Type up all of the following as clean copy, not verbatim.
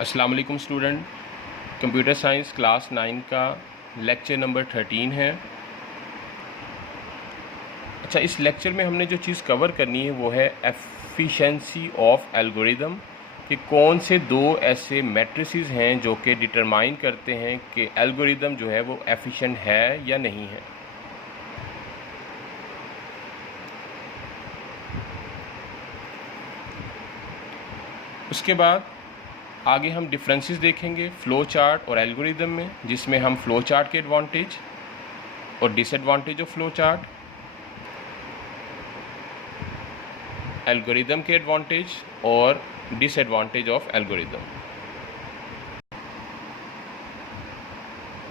अस्सलाम वालेकुम student. Computer science class 9 का लेक्चर नंबर 13 है। अच्छा, इस लेक्चर में हमने जो चीज़ कवर करनी है वो है एफिशिएंसी ऑफ एल्गोरिदम, कि कौन से दो ऐसे मैट्रिसेस हैं जो कि डिटरमाइन करते हैं कि एल्गोरिदम जो है वो एफिशिएंट है या नहीं है। उसके बाद आगे हम डिफरेंसेस देखेंगे फ़्लो चार्ट और एल्गोरिदम में, जिसमें हम फ़्लो चार्ट के एडवांटेज और disadvantage of flow chart, algorithm के एडवांटेज और डिसएडवांटेज ऑफ एल्गोरिदम।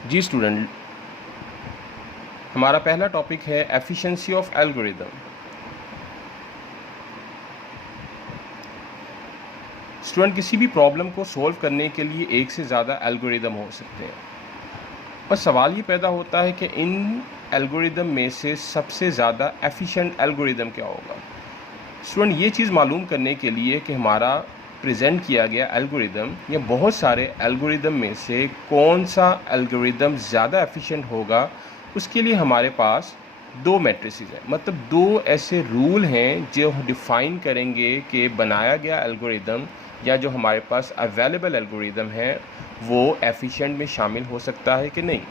जी स्टूडेंट, हमारा पहला टॉपिक है एफिशिएंसी ऑफ एल्गोरिदम। स्टूडेंट, किसी भी प्रॉब्लम को सॉल्व करने के लिए एक से ज़्यादा एल्गोरिदम हो सकते हैं, और सवाल ये पैदा होता है कि इन एल्गोरिदम में से सबसे ज़्यादा एफिशिएंट एल्गोरिदम क्या होगा। स्टूडेंट, ये चीज़ मालूम करने के लिए कि हमारा प्रेजेंट किया गया एल्गोरिदम या बहुत सारे एल्गोरिदम में से कौन सा एल्गोरिदम ज़्यादा एफिशिएंट होगा, उसके लिए हमारे पास दो मैट्रिसेस हैं, मतलब दो ऐसे रूल हैं जो डिफ़ाइन करेंगे कि बनाया गया एल्गोरिदम या जो हमारे पास अवेलेबल एल्गोरिदम है वो एफिशिएंट में शामिल हो सकता है कि नहीं।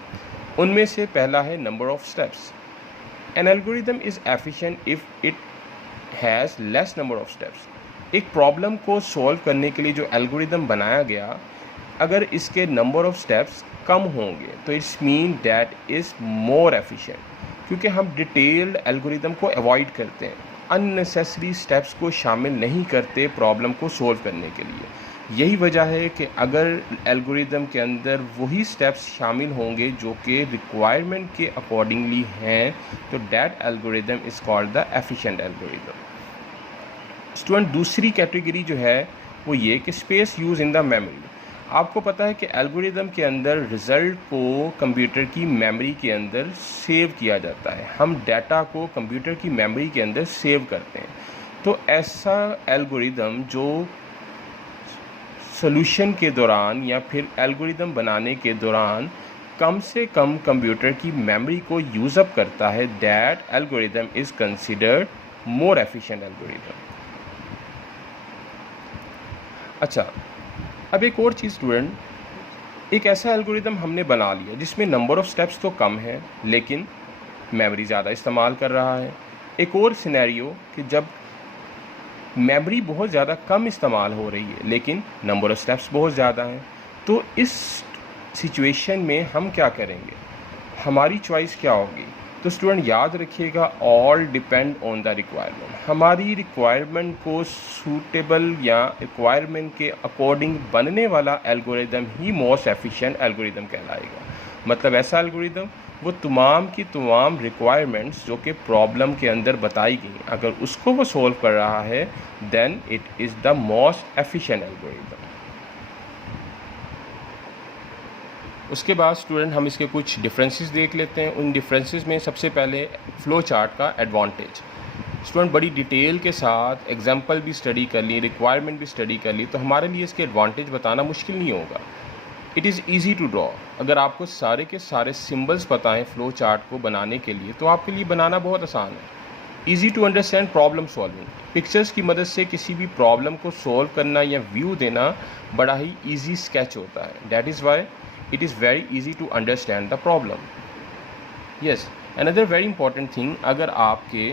उनमें से पहला है number of steps. N algorithm is efficient if it has less number of steps. एक प्रॉब्लम को सॉल्व करने के लिए जो एल्गोरिदम बनाया गया, अगर इसके नंबर ऑफ़ स्टेप्स कम होंगे तो it's mean that is more efficient, क्योंकि हम डिटेल्ड एल्गोरिदम को अवॉइड करते हैं, अननेसेसरी स्टेप्स को शामिल नहीं करते प्रॉब्लम को सॉल्व करने के लिए। यही वजह है कि अगर एल्गोरिदम के अंदर वही स्टेप्स शामिल होंगे जो कि रिक्वायरमेंट के अकॉर्डिंगली हैं, तो that algorithm is called the efficient algorithm. Student, दूसरी कैटेगरी जो है वो ये कि space use in the memory. आपको पता है कि एल्गोरिदम के अंदर रिज़ल्ट को कंप्यूटर की मेमोरी के अंदर सेव किया जाता है। हम डाटा को कंप्यूटर की मेमोरी के अंदर सेव करते हैं। तो ऐसा एल्गोरिदम जो सॉल्यूशन के दौरान या फिर एल्गोरिदम बनाने के दौरान कम से कम कंप्यूटर की मेमोरी को यूज़ अप करता है, that algorithm is considered more efficient algorithm. अच्छा, अब एक और चीज़ स्टूडेंट, एक ऐसा एल्गोरिदम हमने बना लिया जिसमें नंबर ऑफ़ स्टेप्स तो कम है लेकिन मेमोरी ज़्यादा इस्तेमाल कर रहा है। एक और सिनेरियो कि जब मेमोरी बहुत ज़्यादा कम इस्तेमाल हो रही है लेकिन नंबर ऑफ़ स्टेप्स बहुत ज़्यादा हैं, तो इस सिचुएशन में हम क्या करेंगे, हमारी चॉइस क्या होगी। तो स्टूडेंट याद रखिएगा, all depend on the requirement. हमारी रिक्वायरमेंट को सूटेबल या रिक्वायरमेंट के अकॉर्डिंग बनने वाला एल्गोरिदम ही मोस्ट एफिशिएंट एल्गोरिदम कहलाएगा। मतलब ऐसा एल्गोरिदम वो तमाम की तमाम रिक्वायरमेंट्स जो कि प्रॉब्लम के अंदर बताई गई, अगर उसको वो सॉल्व कर रहा है, then it is the most efficient algorithm. उसके बाद स्टूडेंट हम इसके कुछ डिफरेंसेस देख लेते हैं। उन डिफरेंसेस में सबसे पहले फ़्लो चार्ट का एडवांटेज। स्टूडेंट, बड़ी डिटेल के साथ एग्जांपल भी स्टडी कर ली, रिक्वायरमेंट भी स्टडी कर ली, तो हमारे लिए इसके एडवांटेज बताना मुश्किल नहीं होगा। It is easy to draw. अगर आपको सारे के सारे सिम्बल्स पता हैं फ़्लो चार्ट को बनाने के लिए, तो आपके लिए बनाना बहुत आसान है। Easy to understand problem solving. Pictures की मदद से किसी भी प्रॉब्लम को सॉल्व करना या व्यू देना बड़ा ही ईजी स्केच होता है। That is why it is very easy to understand the problem. Yes, another very important thing, अगर आपके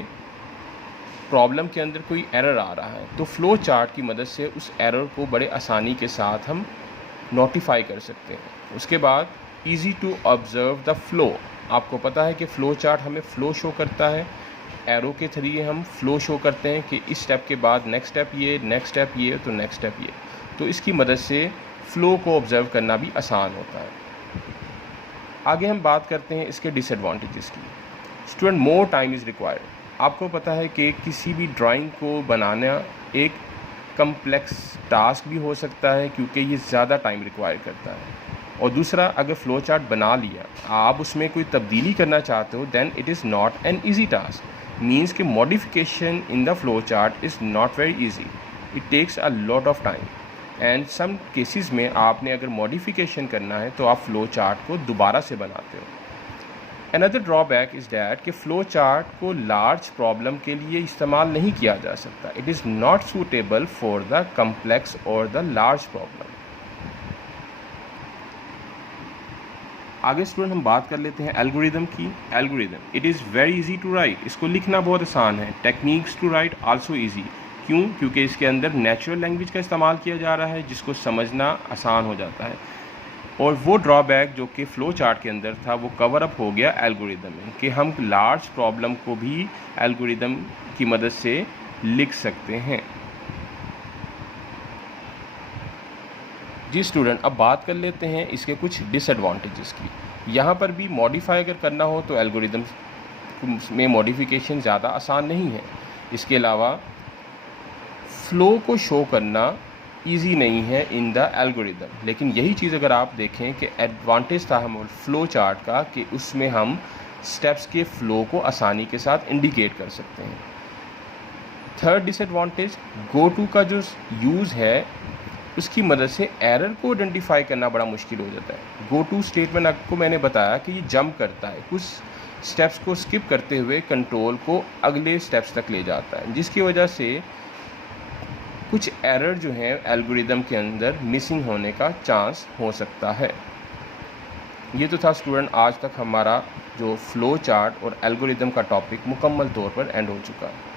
प्रॉब्लम के अंदर कोई एरर आ रहा है तो फ्लो चार्ट की मदद से उस एरर को बड़े आसानी के साथ हम नोटिफाई कर सकते हैं। उसके बाद easy to observe the flow। आपको पता है कि फ़्लो चार्ट हमें फ़्लो शो करता है, एरो के थ्रू हम फ़्लो शो करते हैं कि इस स्टेप के बाद नेक्स्ट स्टेप ये, नेक्स्ट स्टेप ये, तो नेक्स्ट स्टेप ये। तो इसकी मदद से फ़्लो को ऑब्ज़र्व करना भी आसान होता है। आगे हम बात करते हैं इसके डिसएडवांटेजेस की। Student, more time is required. आपको पता है कि किसी भी ड्राइंग को बनाना एक कम्प्लेक्स टास्क भी हो सकता है, क्योंकि ये ज़्यादा टाइम रिक्वायर करता है। और दूसरा, अगर फ़्लो चार्ट बना लिया, आप उसमें कोई तब्दीली करना चाहते हो, then it is not an easy task. Means कि modification in the flow chart is not very easy, it takes a lot of time. And some cases में आपने अगर मॉडिफिकेशन करना है तो आप फ्लो चार्ट को दोबारा से बनाते हो। अनदर ड्रॉबैक इज़ डैट कि फ़्लो चार्ट को लार्ज प्रॉब्लम के लिए इस्तेमाल नहीं किया जा सकता। It is not suitable for the complex और द लार्ज प्रॉब्लम। आगे स्टूडेंट हम बात कर लेते हैं एल्गोरिदम की। Algorithm it is very easy to write. इसको लिखना बहुत आसान है। Techniques to write also easy. क्यों? क्योंकि इसके अंदर नेचुरल लैंग्वेज का इस्तेमाल किया जा रहा है जिसको समझना आसान हो जाता है। और वो ड्रॉबैक जो कि फ़्लो चार्ट के अंदर था वो कवर अप हो गया एल्गोरिदम में, कि हम लार्ज प्रॉब्लम को भी एल्गोरिदम की मदद से लिख सकते हैं। जी स्टूडेंट, अब बात कर लेते हैं इसके कुछ डिसएडवांटेजेस की। यहाँ पर भी मॉडिफाई अगर करना हो तो एल्गोरिदम में मॉडिफिकेशन ज़्यादा आसान नहीं है। इसके अलावा फ़्लो को शो करना ईजी नहीं है इन द एल्गोरिदम। लेकिन यही चीज़ अगर आप देखें कि एडवांटेज था हम फ़्लो चार्ट का, कि उसमें हम स्टेप्स के फ़्लो को आसानी के साथ इंडिकेट कर सकते हैं। थर्ड डिसएडवांटेज, गो टू का जो यूज़ है उसकी मदद से एरर को आइडेंटिफाई करना बड़ा मुश्किल हो जाता है। गो टू स्टेटमेंट आपको मैंने बताया कि ये जंप करता है, कुछ स्टेप्स को स्किप करते हुए कंट्रोल को अगले स्टेप्स तक ले जाता है, जिसकी वजह से कुछ एरर जो है एल्गोरिदम के अंदर मिसिंग होने का चांस हो सकता है। ये तो था स्टूडेंट आज तक हमारा जो फ़्लो चार्ट और एल्गोरिदम का टॉपिक मुकम्मल तौर पर एंड हो चुका है।